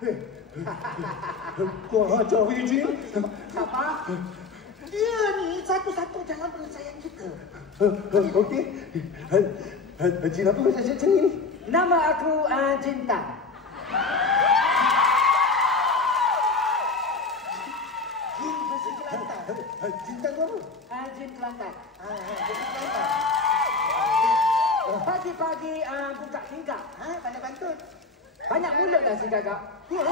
Kelantan. Kau ajar Eugene? Apa? Dia ni satu-satu jalan penyelesaian kita. Okey. Jin apa macam ni? Nama aku Jintan. Jin versi Kelantan. Jintan tu apa? Jin Kelantan. Jin Kelantan. Pagi-pagi buka tingkap. Pandai pantun. Banyak mulut dah si gagak. Ini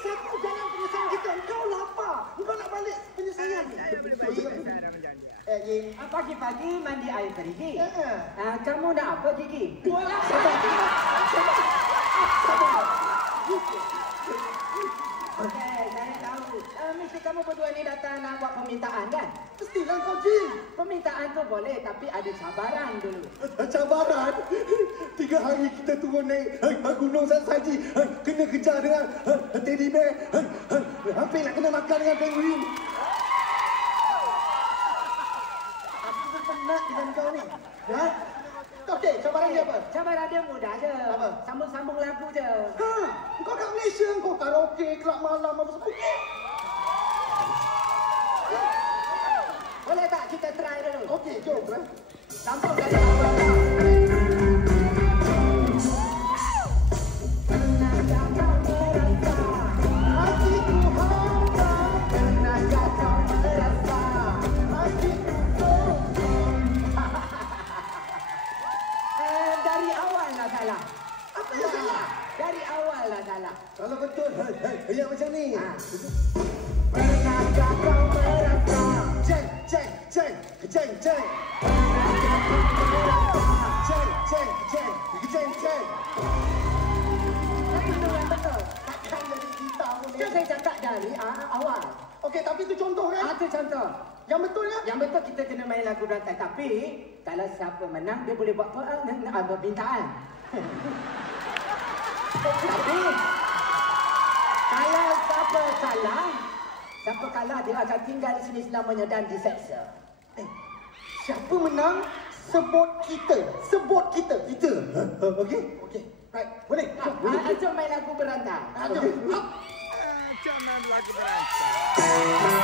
satu jalan penyelesaian kita. Kau lapar. Kau nak balik penyelesaian ni. Pagi-pagi mandi air terigi. Kamu nak apa gigi? Okey, saya tahu. Mesti kamu berdua ni datang nak buat permintaan kan? Mestilah kau Jin. Permintaan tu boleh tapi ada cabaran dulu. Cabaran? 3 hari kita turun naik gunung saji. Kena kejar dengan teddy bear. Hampir nak kena makan dengan penguin. Aku tu penat dengan kau ni. Okey, cabaran dia apa? Cabaran dia mudah je. Apa? Sambung-sambung lagu je. Kau kat Malaysia kau karaoke, kelab malam apa semua. Boleh tak kita try dulu? Okey, jom. Sambung dari awal. Kalau betul, yang macam ni. Pernahkah kau merasa? Ceng. Ceng. Itu yang betul. Takkan jadi kita pun ni. Kan saya cakap dari awal. Okey, tapi itu contoh kan? Itu contoh. Yang betulnya? Yang betul kita kena main lagu berantai. Tapi, kalau siapa menang, dia boleh buat permintaan. Tapi, kalau siapa kalah, dia akan tinggal di sini selamanya dan diseksa. Siapa menang? Sebut kita. Kita. Okey? Right. Boleh? Jom main lagu berantai. Jom. Jom main lagu berantai.